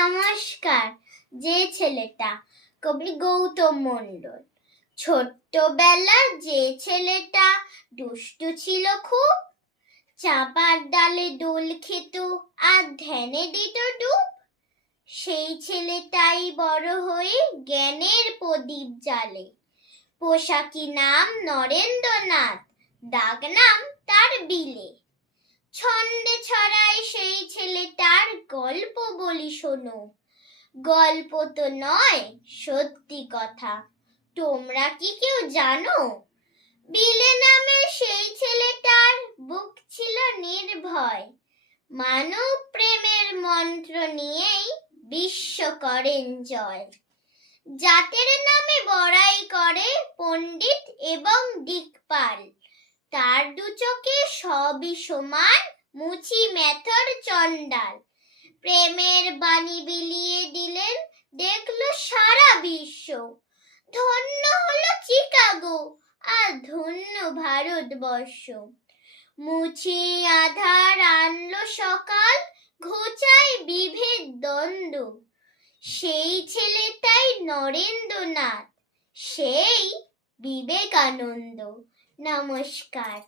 নমস্কার। যে ছেলেটা, কবি গৌতম মণ্ডল। ছোট্টবেলা যে ছেলেটা দুষ্টু ছিল খুব, চাঁপার ডালে দোল খেত আর ধ্যানে দিত ডুব, সেই ছেলেটাই বড় হয়ে জ্ঞানের প্রদীপ জ্বালে। পোশাকি নাম নরেন্দ্রনাথ, ডাক নাম তার বিলে। ছন্দে ছড়ায় সেই ছেলেটার গল্প বলি শোনো, গল্প তো নয় সত্যি কথা। তোমরা কি কেউ জানো? বিলে নামে সেই ছেলেটার বুক ছিল নির্ভয়, মানব প্রেমের মন্ত্র নিয়েই বিশ্ব করেন জয়। জাতের নামে বড়াই করে পণ্ডিত এবং দিকপাল, তার দু চোখে সবই সমান, মুচি মেথর চণ্ডাল। প্রেমের বাণী বিলিয়ে দিলেন, দেখলো সারা বিশ্ব। ধন্য হলো চিকাগো আর ধন্য ভারতবর্ষ। মুছে আধার আনলো সকাল, ঘোচায় বিভেদ দ্বন্দ্ব। সেই ছেলেটাই নরেন্দ্রনাথ, সেই বিবেকানন্দ। নমস্কার।